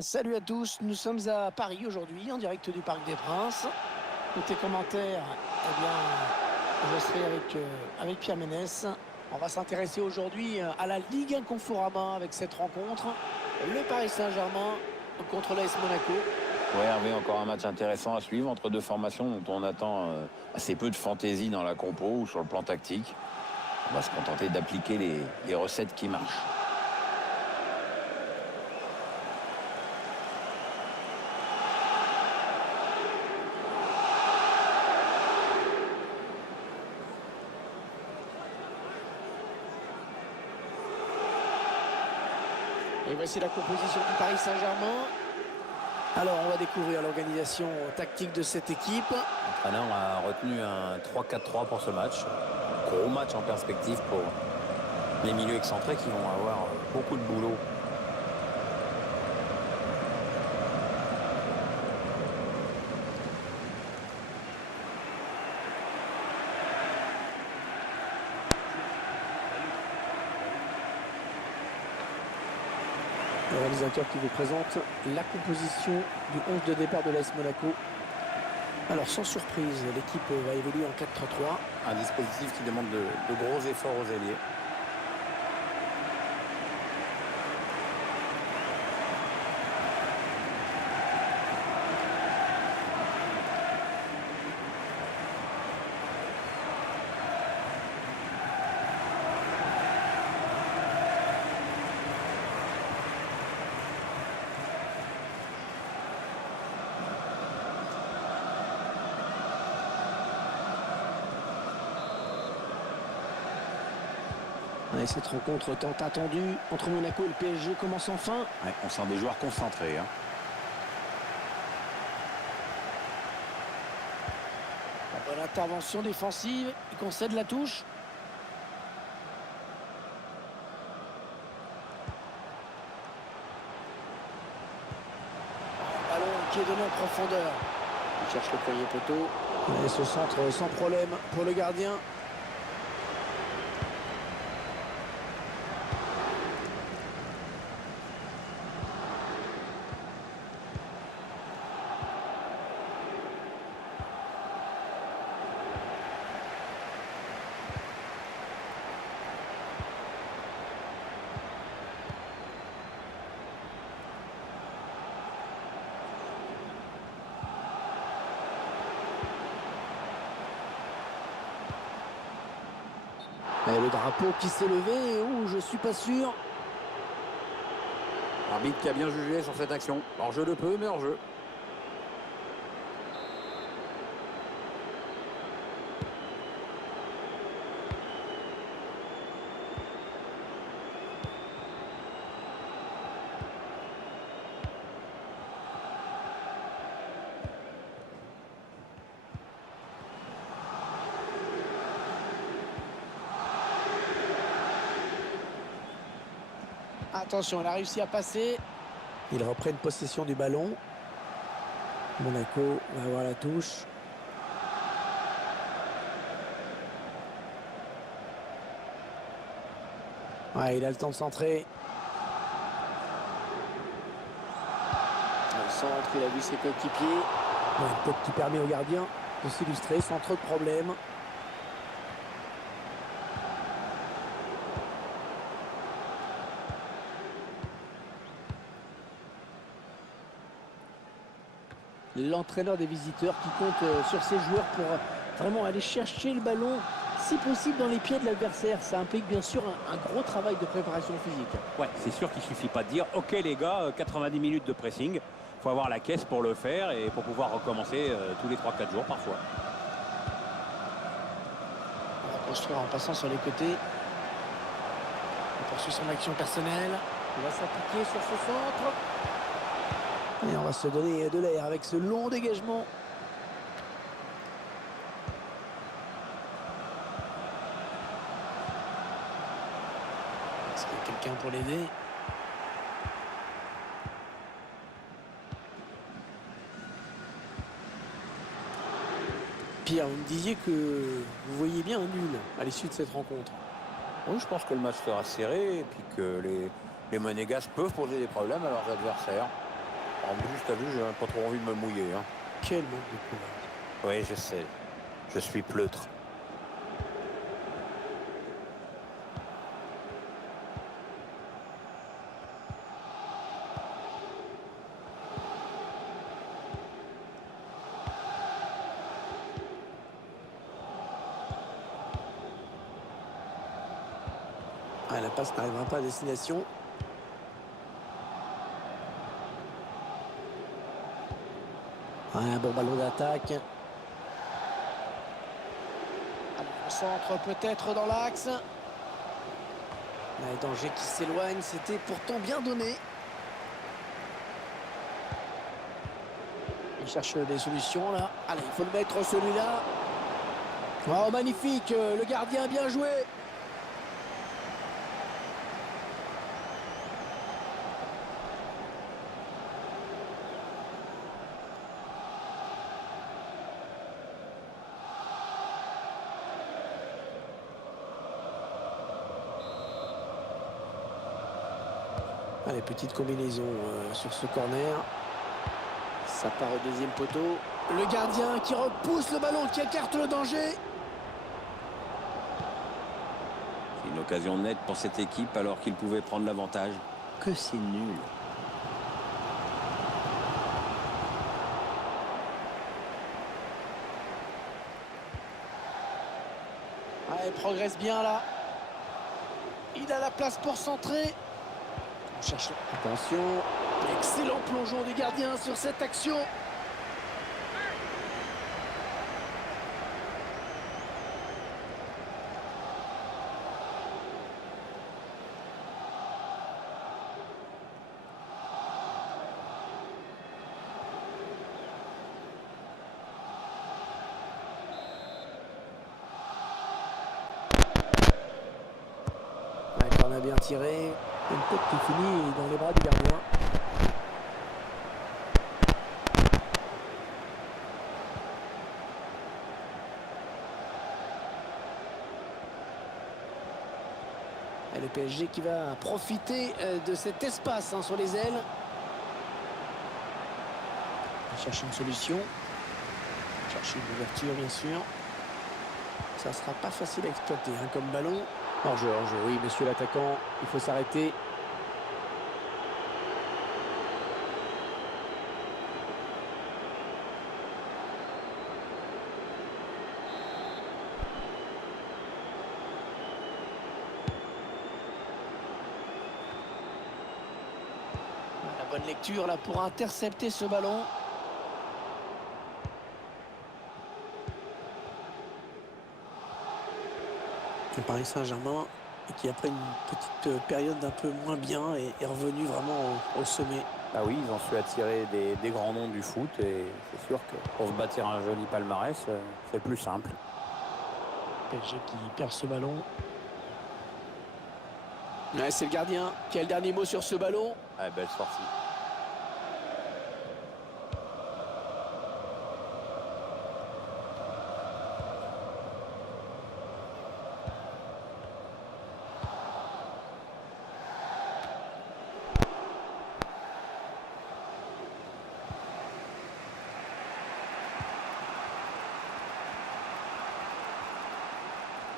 Salut à tous, nous sommes à Paris aujourd'hui, en direct du Parc des Princes. Côté commentaires, eh bien, je serai avec Pierre Ménès. On va s'intéresser aujourd'hui à la Ligue 1 Conforama avec cette rencontre. Le Paris Saint-Germain contre l'AS Monaco. Ouais, Hervé, encore un match intéressant à suivre entre deux formations dont on attend assez peu de fantaisie dans la compo ou sur le plan tactique. On va se contenter d'appliquer les recettes qui marchent. Et voici la composition du Paris Saint-Germain. Alors, on va découvrir l'organisation tactique de cette équipe. L'entraîneur a retenu un 3-4-3 pour ce match. Gros match en perspective pour les milieux excentrés qui vont avoir beaucoup de boulot. Le réalisateur qui vous présente la composition du 11 de départ de l'AS Monaco. Alors sans surprise, l'équipe va évoluer en 4-3-3. Un dispositif qui demande de gros efforts aux ailiers. Et cette rencontre tant attendue entre Monaco et le PSG commence enfin. Ouais, on sent des joueurs concentrés. Bonne intervention défensive, il concède la touche. Ballon qui est donné en profondeur. Il cherche le premier poteau. Et ce centre sans problème pour le gardien. Et le drapeau qui s'est levé, je suis pas sûr. L'arbitre qui a bien jugé sur cette action. Hors-jeu de peu, mais hors-jeu. Attention, elle a réussi à passer. Ils reprennent possession du ballon. Monaco va avoir la touche. Ouais, il a le temps de centrer. Le centre, il a vu ses coéquipiers. Une tête qui permet au gardien de s'illustrer sans trop de problèmes. L'entraîneur des visiteurs qui compte sur ses joueurs pour vraiment aller chercher le ballon, si possible dans les pieds de l'adversaire. Ça implique bien sûr un gros travail de préparation physique. Ouais, c'est sûr qu'il ne suffit pas de dire ok les gars, 90 minutes de pressing. Il faut avoir la caisse pour le faire et pour pouvoir recommencer tous les 3-4 jours parfois. On va construire en passant sur les côtés. Il poursuit son action personnelle. Il va s'appliquer sur ce centre. Et on va se donner de l'air avec ce long dégagement. Est-ce qu'il y a quelqu'un pour l'aider? Pierre, vous me disiez que vous voyez bien un nul à l'issue de cette rencontre. Oui, je pense que le match sera serré et puis que les Monégasques peuvent poser des problèmes à leurs adversaires. En plus, t'as vu, j'ai pas trop envie de me mouiller. Hein. Quel manque de courage. Oui, je sais. Je suis pleutre. Ah, la passe n'arrivera pas à destination. Un bon ballon d'attaque. On centre peut-être dans l'axe. Là, danger qui s'éloigne, c'était pourtant bien donné. Il cherche des solutions là. Allez, il faut le mettre celui-là. Oh, magnifique, le gardien a bien joué. Allez, petite combinaison sur ce corner. Ça part au deuxième poteau. Le gardien qui repousse le ballon, qui écarte le danger. C'est une occasion nette pour cette équipe alors qu'il pouvait prendre l'avantage. Que c'est nul. Ah, il progresse bien là. Il a la place pour centrer. On cherche. Attention. Excellent plongeon du gardien sur cette action. On a bien tiré. Une tête qui finit dans les bras du gardien. Et le PSG qui va profiter de cet espace sur les ailes. On cherche une solution. Chercher une ouverture bien sûr. Ça ne sera pas facile à exploiter comme ballon. Hors-jeu, oui, monsieur l'attaquant, il faut s'arrêter. La bonne lecture là pour intercepter ce ballon. Le Paris Saint-Germain qui après une petite période un peu moins bien est revenu vraiment au sommet. Ah oui, ils ont su attirer des grands noms du foot et c'est sûr que pour se bâtir un joli palmarès, c'est plus simple. PSG qui perd ce ballon. Ouais, c'est le gardien qui a le dernier mot sur ce ballon. Ah, belle sortie.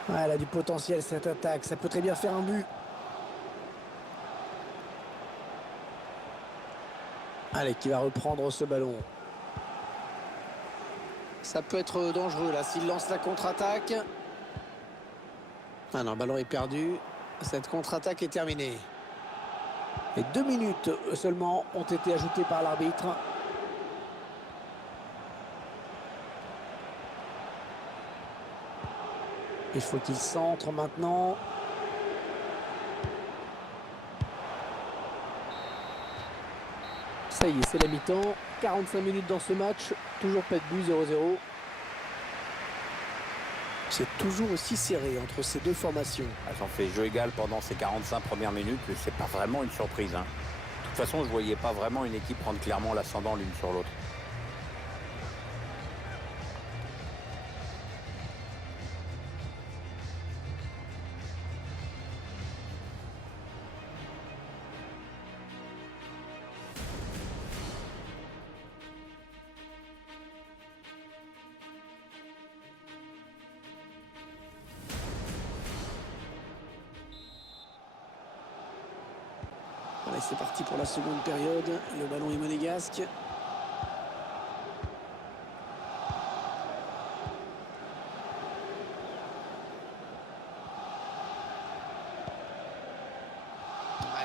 Ouais, elle a du potentiel cette attaque, ça peut très bien faire un but. Allez, qui va reprendre ce ballon. Ça peut être dangereux là s'il lance la contre-attaque. Ah non, le ballon est perdu. Cette contre-attaque est terminée. Et 2 minutes seulement ont été ajoutées par l'arbitre. Il faut qu'il centre maintenant. Ça y est, c'est la mi-temps. 45 minutes dans ce match. Toujours pas de but, 0-0. C'est toujours aussi serré entre ces deux formations. Elles ont fait jeu égal pendant ces 45 premières minutes. C'est pas vraiment une surprise. Hein. De toute façon, je voyais pas vraiment une équipe prendre clairement l'ascendant l'une sur l'autre. Allez, c'est parti pour la seconde période. Le ballon est monégasque.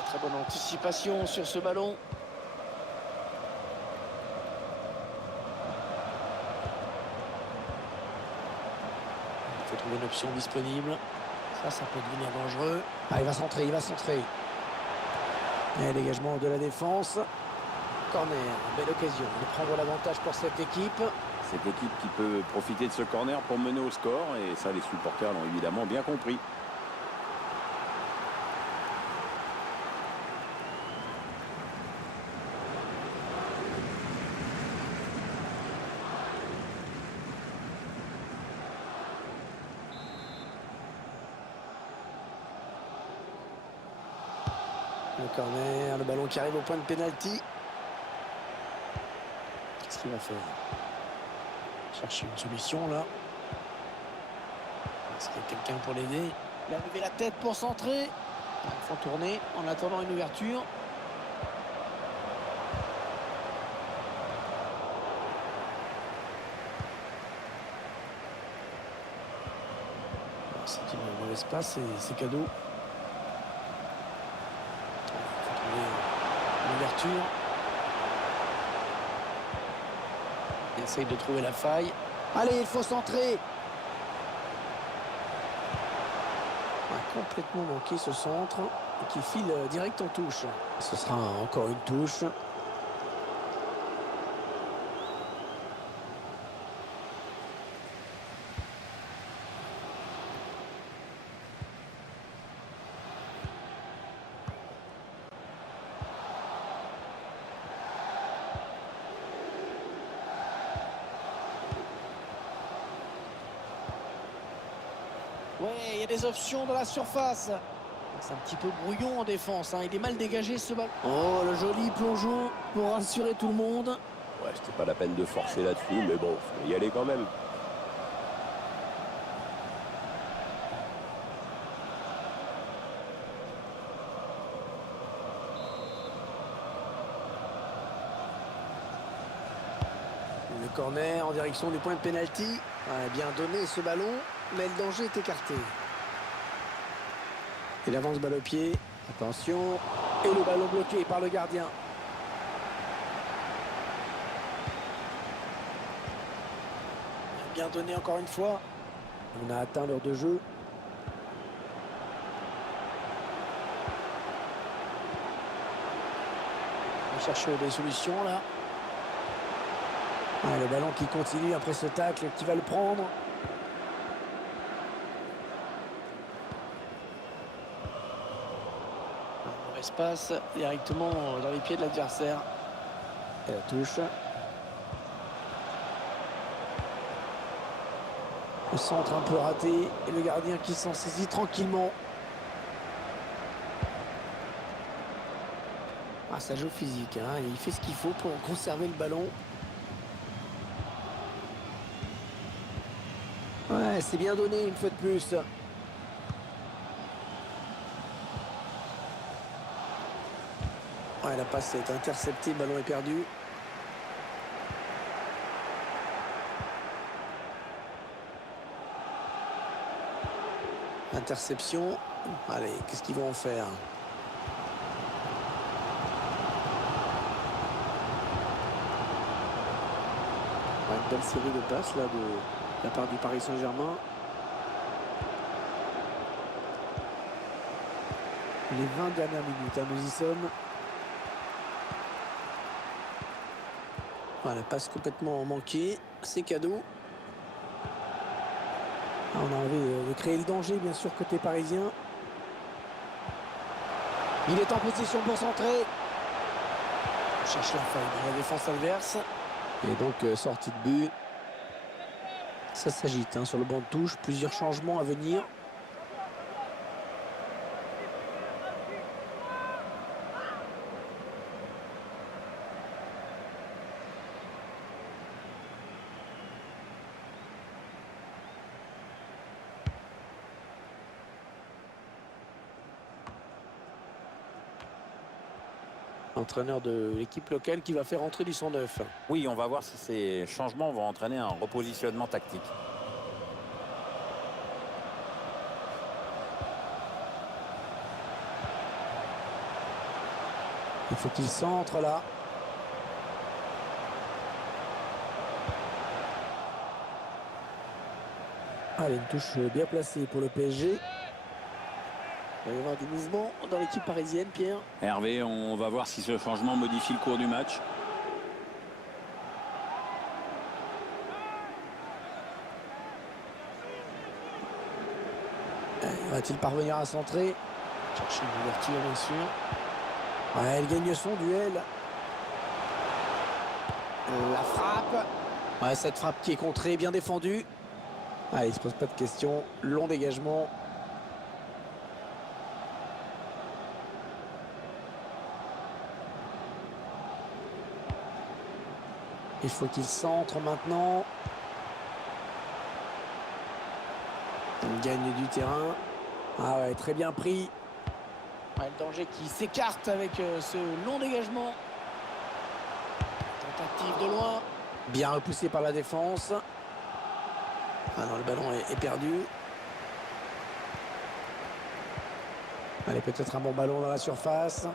Très bonne anticipation sur ce ballon. Il faut trouver une option disponible. Ça peut devenir dangereux. Ah, il va centrer, il va centrer. Et dégagement de la défense. Corner, belle occasion de prendre l'avantage pour cette équipe. Cette équipe qui peut profiter de ce corner pour mener au score. Et ça, les supporters l'ont évidemment bien compris. Le corner, le ballon qui arrive au point de pénalty. Qu'est-ce qu'il va faire? Chercher une solution là. Est-ce qu'il y a quelqu'un pour l'aider? Il a levé la tête pour centrer. Il faut tourner en attendant une ouverture. C'est une mauvaise passe et c'est cadeau. L'ouverture. Il essaye de trouver la faille. Allez, il faut centrer. A complètement manqué ce centre qui file direct en touche. Ce sera encore une touche. Ouais, il y a des options dans la surface. C'est un petit peu brouillon en défense, hein. Il est mal dégagé ce ballon. Oh, le joli plongeon pour rassurer tout le monde. Ouais, c'était pas la peine de forcer là-dessus, mais bon, faut y aller quand même. Le corner en direction du point de pénalty. Ouais, bien donné ce ballon, mais le danger est écarté. Il avance balle au pied. Attention. Et le ballon bloqué par le gardien. Bien donné encore une fois. On a atteint l'heure de jeu. On cherche des solutions là. Ouais, le ballon qui continue après ce tacle, qui va le prendre. Un mauvais passe directement dans les pieds de l'adversaire. Et la touche. Le centre un peu raté. Et le gardien qui s'en saisit tranquillement. Ah, ça joue physique, hein. Il fait ce qu'il faut pour conserver le ballon. Ouais, c'est bien donné une fois de plus. Ouais, la passe est interceptée, le ballon est perdu. Interception. Allez, qu'est-ce qu'ils vont en faire? Ouais, une belle série de passes là de la part du Paris Saint-Germain. Les 20 dernières minutes, hein, nous y sommes. Voilà, passe complètement manquée. C'est cadeau. On a envie de créer le danger, bien sûr, côté parisien. Il est en position pour centrer. On cherche la faille dans la défense adverse. Et donc, sortie de but. Ça s'agite, hein, sur le banc de touche. Plusieurs changements à venir. Entraîneur de l'équipe locale qui va faire entrer du 109. Oui, on va voir si ces changements vont entraîner un repositionnement tactique. Il faut qu'il centre là. Allez, une touche bien placée pour le PSG. Il va y avoir du mouvement dans l'équipe parisienne, Pierre. Hervé, on va voir si ce changement modifie le cours du match. Va-t-il parvenir à centrer? Chercher une ouverture, bien sûr. Ouais, elle gagne son duel. La frappe. Ouais, cette frappe qui est contrée, bien défendue. Allez, il ne se pose pas de questions. Long dégagement. Il faut qu'il centre maintenant. Il gagne du terrain. Ah ouais, très bien pris. Ouais, le danger qui s'écarte avec ce long dégagement. Tentative de loin. Bien repoussé par la défense. Ah non, le ballon est perdu. Allez, peut-être un bon ballon dans la surface.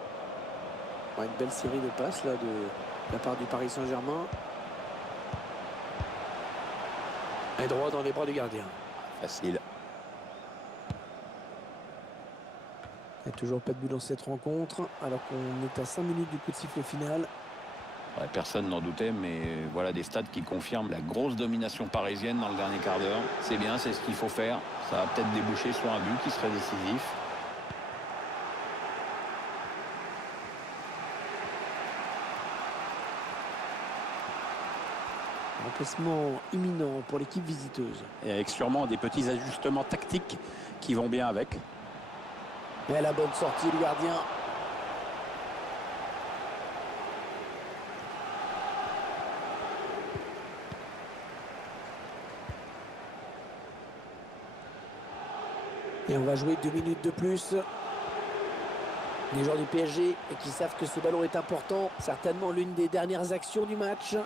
Ouais, une belle série de passes là de la part du Paris Saint-Germain. Et droit dans les bras du gardien. Facile. Il n'y a toujours pas de but dans cette rencontre, alors qu'on est à 5 minutes du coup de sifflet final. Ouais, personne n'en doutait, mais voilà des stats qui confirment la grosse domination parisienne dans le dernier quart d'heure. C'est bien, c'est ce qu'il faut faire. Ça va peut-être déboucher sur un but qui serait décisif. Remplacement imminent pour l'équipe visiteuse. Et avec sûrement des petits ajustements tactiques qui vont bien avec. Et la bonne sortie du gardien. Et on va jouer 2 minutes de plus. Les joueurs du PSG et qui savent que ce ballon est important. Certainement l'une des dernières actions du match.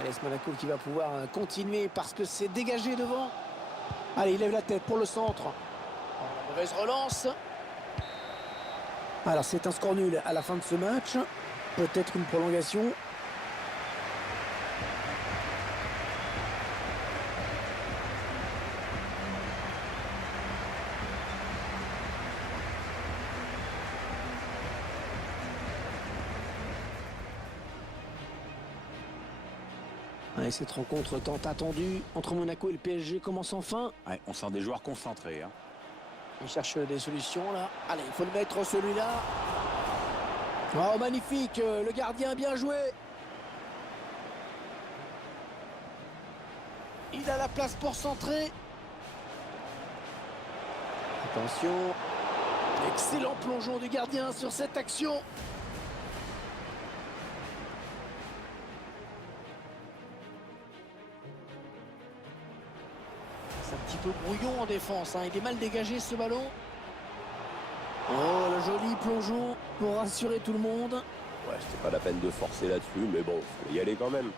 Allez, c'est Monaco qui va pouvoir continuer parce que c'est dégagé devant. Allez, il lève la tête pour le centre. La mauvaise relance. Alors, c'est un score nul à la fin de ce match. Peut-être une prolongation. Allez, cette rencontre tant attendue entre Monaco et le PSG commence enfin. Ouais, on sent des joueurs concentrés. Hein. Il cherche des solutions là. Allez, il faut le mettre celui-là. Oh, magnifique. Le gardien bien joué. Il a la place pour centrer. Attention. Excellent plongeon du gardien sur cette action. C'est un petit peu brouillon en défense. Hein. Il est mal dégagé ce ballon. Oh, le joli plongeon pour rassurer tout le monde. Ouais, c'était pas la peine de forcer là-dessus, mais bon, faut y aller quand même.